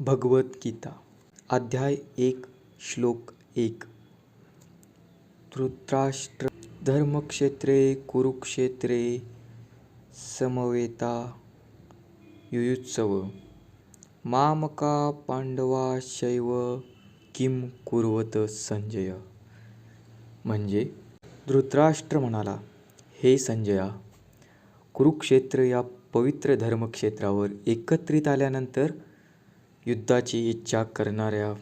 भगवद्गीता अध्याय 1 श्लोक 1 धृतराष्ट्र धर्मक्षेत्रे कुरुक्षेत्रे समवेता युयुत्सव मामका पांडवाश्चैव किम कुर्वत संजय. म्हणजे धृतराष्ट्र म्हणाला, हे संजया, कुरुक्षेत्र या पवित्र धर्मक्षेत्रावर एकत्रित आल्यानंतर युद्धाची इच्छा करणाऱ्या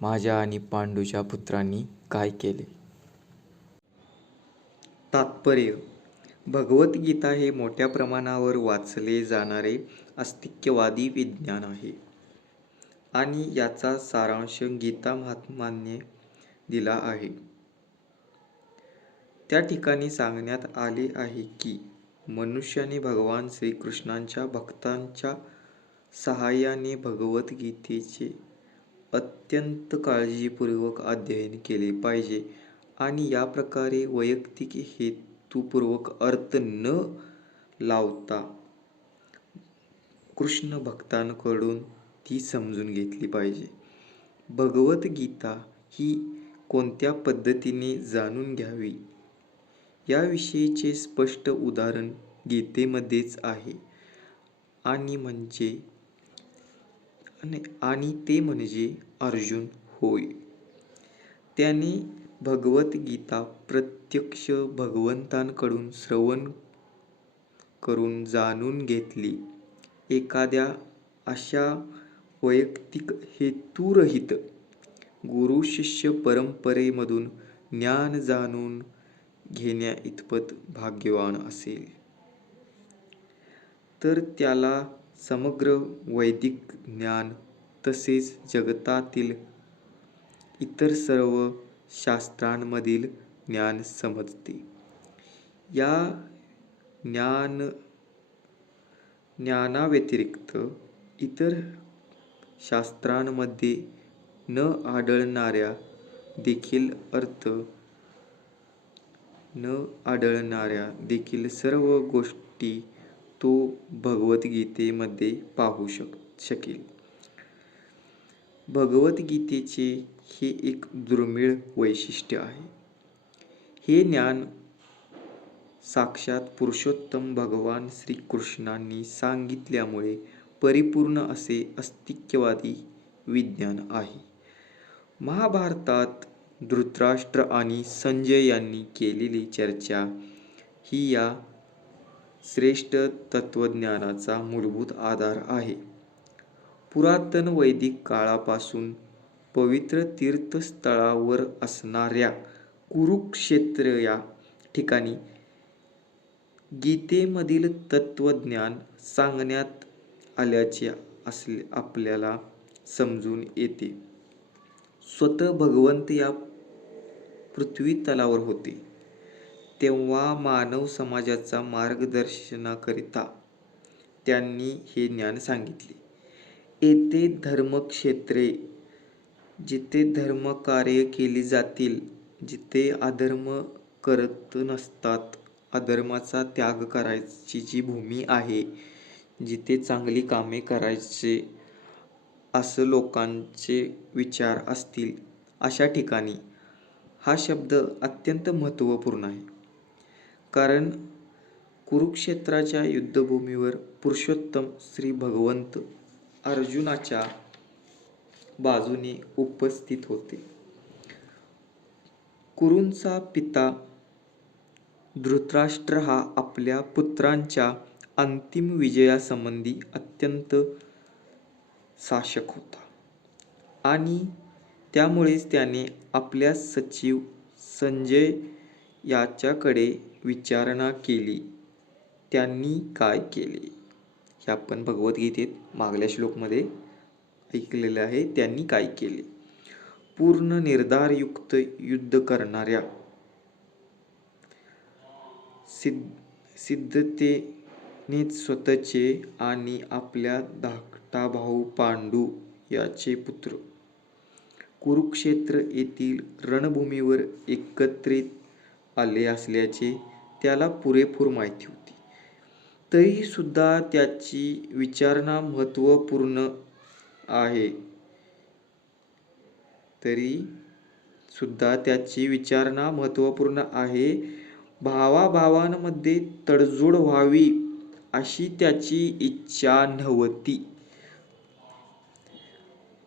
माझ्या आणि पांडूच्या पुत्रांनी काय केले. तात्पर्य: भगवद्गीता हे मोठ्या प्रमाणावर वाचले जाणारे अस्तित्ववादी विज्ञान आहे आणि याचा सारांश गीता महात्म्याने दिला आहे. त्या ठिकाणी सांगण्यात आले आहे की मनुष्याने भगवान श्रीकृष्णांच्या भक्तांच्या सहाय्याने भगवद्गीतेचे अत्यंत काळजीपूर्वक अध्ययन केले पाहिजे आणि या प्रकारे वैयक्तिक हेतुपूर्वक अर्थ न लावता कृष्ण भक्तांकडून ती समजून घेतली पाहिजे. भगवद्गीता ही कोणत्या पद्धतीने जाणून घ्यावी याविषयीचे स्पष्ट उदाहरण गीतेमध्येच आहे आणि ते म्हणजे अर्जुन होय. त्याने भगवद्गीता प्रत्यक्ष भगवंतांकडून श्रवण करून जाणून घेतली. एखाद्या अशा वैयक्तिक हेतुरहित गुरु शिष्य परंपरेमधून ज्ञान जाणून घेण्याइतपत भाग्यवान असेल तर त्याला समग्र वैदिक ज्ञान तसेच जगतातील इतर सर्व शास्त्रांमधील ज्ञान समजते. या ज्ञानाव्यतिरिक्त इतर शास्त्रांमध्ये न आढळणाऱ्या देखील सर्व गोष्टी तो भगवद्गीतेमध्ये पाहू शकेल. भगवद्गीतेचे हे एक दुर्मिळ वैशिष्ट्य आहे. हे ज्ञान साक्षात पुरुषोत्तम भगवान श्रीकृष्णांनी सांगितल्यामुळे परिपूर्ण असे अस्तित्ववादी विज्ञान आहे. महाभारतात धृतराष्ट्र आणि संजय यांनी केलेली चर्चा ही या श्रेष्ठ तत्त्वज्ञानाचा मूलभूत आधार आहे. पुरातन वैदिक काळापासून पवित्र तीर्थस्थळावर असणाऱ्या कुरुक्षेत्र या ठिकाणी गीतेमधील तत्त्वज्ञान सांगण्यात आल्याचे आपल्याला समजून येते. स्वतः भगवंत या पृथ्वीतलावर होते तेव्हा मानव समाजाच्या मार्गदर्शनाकरिता त्यांनी हे ज्ञान सांगितले. येथे धर्मक्षेत्रे, जिथे धर्मकार्य केली जातील, जिथे अधर्म करत नसतात, अधर्माचा त्याग करायची जी भूमी आहे, जिथे चांगली कामे करायचे असं लोकांचे विचार असतील, अशा ठिकाणी हा शब्द अत्यंत महत्त्वपूर्ण आहे. कारण कुरुक्षेत्राच्या युद्धभूमीवर पुरुषोत्तम श्री भगवंत अर्जुनाच्या बाजूने उपस्थित होते. कुरूंचा पिता धृतराष्ट्र हा आपल्या पुत्रांच्या अंतिम विजयासंबंधी अत्यंत शासक होता आणि त्यामुळेच त्याने आपल्या सचिव संजय याच्याकडे विचारणा केली. त्यांनी काय केले हे आपण भगवद्गीतेत मागल्या श्लोकमध्ये ऐकलेले आहे. त्यांनी काय केले? पूर्ण निर्धारयुक्त युद्ध करणाऱ्या सिद्धतेने स्वतःचे आणि आपल्या धाकटा भाऊ पांडू याचे पुत्र कुरुक्षेत्र येथील रणभूमीवर एकत्रित आले असल्याचे त्याला पुरेपूर माहिती होती. तरी सुद्धा त्याची विचारणा महत्त्वपूर्ण आहे तरी सुद्धा त्याची विचारणा महत्त्वपूर्ण आहे. भावाभावांमध्ये तडजोड व्हावी अशी त्याची इच्छा नव्हती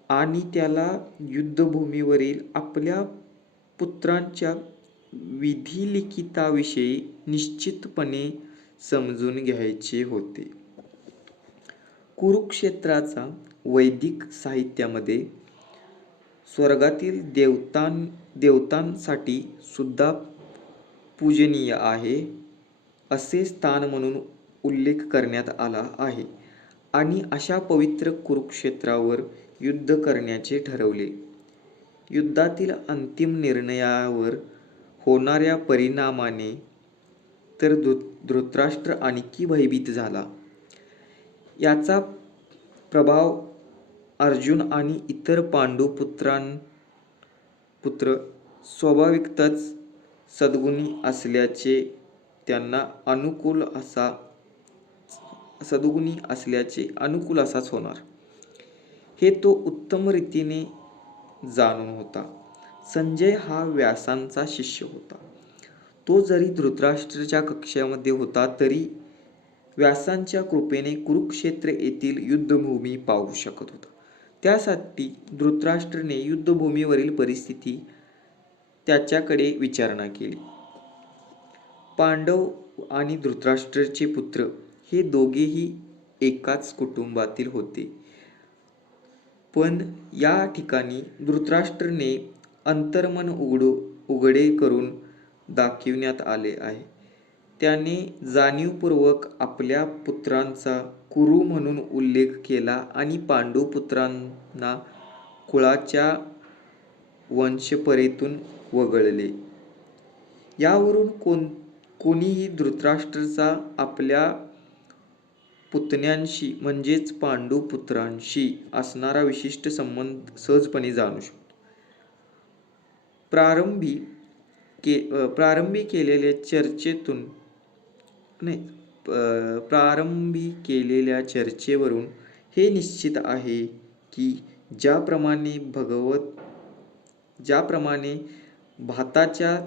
आणि त्याला युद्धभूमीवरील आपल्या पुत्रांच्या विधिलिखिताविषयी निश्चितपणे समजून घ्यायचे होते. कुरुक्षेत्राचा वैदिक साहित्यामध्ये स्वर्गातील देवतांसाठी सुद्धा पूजनीय आहे असे स्थान म्हणून उल्लेख करण्यात आला आहे आणि अशा पवित्र कुरुक्षेत्रावर युद्ध करण्याचे ठरवले. युद्धातील अंतिम निर्णयावर होणाऱ्या परिणामाने तर धृतराष्ट्र आणखी भयभीत झाला. याचा प्रभाव अर्जुन आणि इतर पांडू पुत्र स्वाभाविकतच सद्गुणी असल्याचे अनुकूल असाच होणार हे तो उत्तम रीतीने जाणून होता. संजय हा व्यासांचा शिष्य होता. तो जरी धृतराष्ट्राच्या कक्षामध्ये होता तरी व्यासांच्या कृपेने कुरुक्षेत्र येथील युद्धभूमी पाहू शकत होता. त्यासाठी धृतराष्ट्राने युद्धभूमीवरील परिस्थिती त्याच्याकडे विचारणा केली. पांडव आणि धृतराष्ट्राचे पुत्र हे दोघेही एकाच कुटुंबातील होते, पण या ठिकाणी धृतराष्ट्राने अंतर्मन उघडे करून दाखविण्यात आले आहे. त्याने जाणीवपूर्वक आपल्या पुत्रांचा कुरु म्हणून उल्लेख केला आणि पांडू पुत्रांना कुळाच्या वंशपरेतून वगळले. यावरून कोणीही धृतराष्ट्राचा आपल्या पुतण्यांशी म्हणजेच पांडू पुत्रांशी असणारा विशिष्ट संबंध सहजपणे जाणू शकतो. प्रारंभी केलेल्या चर्चेवरून हे निश्चित आहे की ज्याप्रमाणे भाताच्या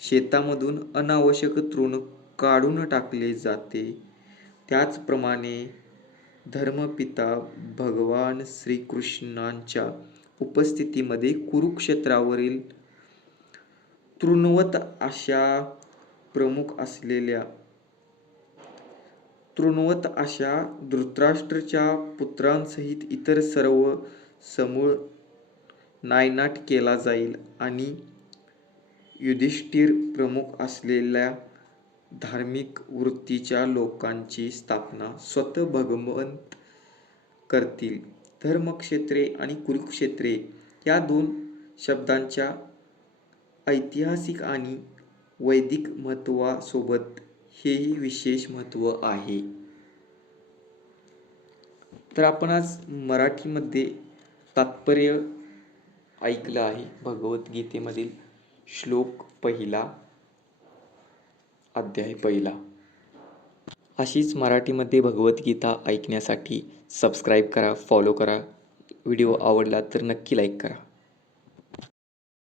शेतामधून अनावश्यक तृण काढून टाकले जाते, त्याचप्रमाणे धर्मपिता भगवान श्रीकृष्णांच्या उपस्थितीमध्ये कुरुक्षेत्रावरील तृणवत अशा धृतराष्ट्राच्या पुत्रांसहित इतर सर्व समूळ नायनाट केला जाईल आणि युधिष्ठिर प्रमुख असलेल्या धार्मिक वृत्तीच्या लोकांची स्थापना स्वतः भगवंत करतील. धर्मक्षेत्रे आणि कुरुक्षेत्रे या दोन शब्दांच्या ऐतिहासिक आणि वैदिक महत्त्वासोबत हेही विशेष महत्त्व आहे. तर आपण आज मराठीमध्ये तात्पर्य ऐकलं आहे भगवद्गीतेमधील श्लोक 1, अध्याय 1. अशीच मराठीमध्ये भगवद्गीता ऐकण्यासाठी सबस्क्राईब करा, फॉलो करा. व्हिडिओ आवडला तर नक्की लाईक करा.